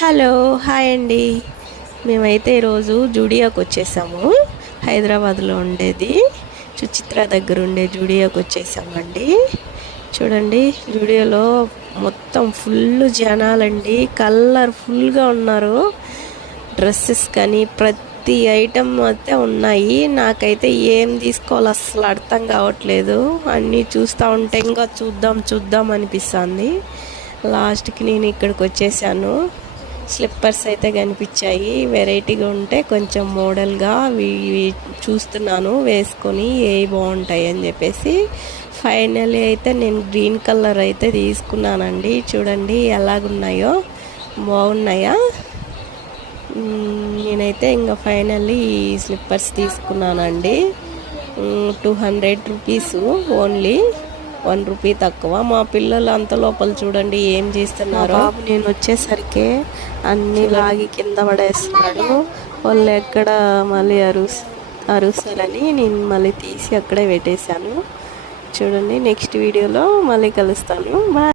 Hello hi అండి. మేమైతే ఈరోజు జూడియోకి వచ్చేసాము. హైదరాబాద్లో ఉండేది సుచిత్ర దగ్గర ఉండే జూడియోకి వచ్చేసామండి. చూడండి, జూడియోలో మొత్తం ఫుల్ జనాలండి. కలర్ఫుల్గా ఉన్నారు. డ్రెస్సెస్ కానీ ప్రతి ఐటమ్ అయితే ఉన్నాయి. నాకైతే ఏం తీసుకోవాలో అసలు అర్థం కావట్లేదు. అన్నీ చూస్తూ ఉంటే ఇంకా చూద్దాం అనిపిస్తుంది. లాస్ట్కి నేను ఇక్కడికి వచ్చేసాను. స్లిప్పర్స్ అయితే కనిపించాయి. వెరైటీగా ఉంటే కొంచెం మోడల్గా చూస్తున్నాను, వేసుకొని ఏ బాగుంటాయి అని చెప్పేసి. ఫైనల్లీ అయితే నేను గ్రీన్ కలర్ అయితే తీసుకున్నానండి. చూడండి ఎలాగున్నాయో, బాగున్నాయా. నేనైతే ఇంకా ఫైనల్లీ ఈ స్లిప్పర్స్ తీసుకున్నానండి. 200 రూపీస్ ఓన్లీ, 1 రూపీ తక్కువ. మా పిల్లలు అంత లోపల చూడండి ఏం చేస్తున్నారు. బాబు నేను వచ్చేసరికి అన్నీ లాగి కింద పడేస్తున్నాడు. వాళ్ళు ఎక్కడ మళ్ళీ అరుస్తారని నేను మళ్ళీ తీసి అక్కడే పెట్టేశాను. చూడండి, నెక్స్ట్ వీడియోలో మళ్ళీ కలుస్తాను. బాయ్.